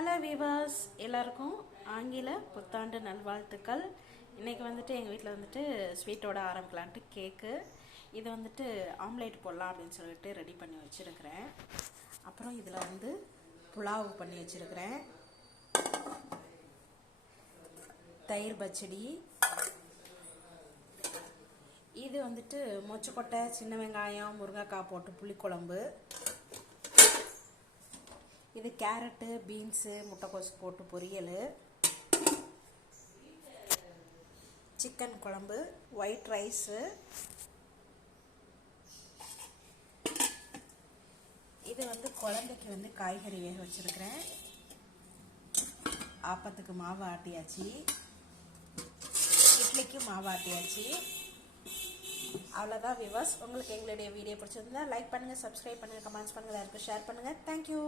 Hello விவாஸ் எல்லாருக்கும் ஆங்கில புத்தாண்டு நல்வாழ்த்துக்கள். இன்றைக்கி வந்துட்டு எங்கள் வீட்டில் வந்துட்டு ஸ்வீட்டோட ஆரம்பிக்கலான்ட்டு கேக்கு இது வந்துட்டு ஆம்லேட் போடலாம் அப்படின்னு சொல்லிட்டு ரெடி பண்ணி வச்சுருக்கிறேன். அப்புறம் இதில் வந்து புலாவ் பண்ணி வச்சுருக்கிறேன். தயிர் பச்சடி. இது வந்துட்டு மொச்சக்கொட்டை சின்ன வெங்காயம் முருங்கைக்காய் போட்டு புளிக்குழம்பு. இது கேரட்டு பீன்ஸு முட்டைக்கோசு போட்டு பொரியல். சிக்கன் குழம்பு ஒயிட் ரைஸு. இது வந்து குழந்தைக்கு வந்து காய்கறி வேக வச்சுருக்கிறேன். ஆப்பத்துக்கு மாவு ஆட்டியாச்சு. இட்லிக்கு மாவு ஆட்டியாச்சு. அவ்வளோதான் விவாஸ் உங்களுக்கு எங்களுடைய வீடியோ பிடிச்சிருந்தா லைக் பண்ணுங்கள் சப்ஸ்கிரைப் பண்ணுங்கள் கமெண்ட்ஸ் பண்ணுங்கள் எல்லாருக்கும் ஷேர் பண்ணுங்கள் தேங்க்யூ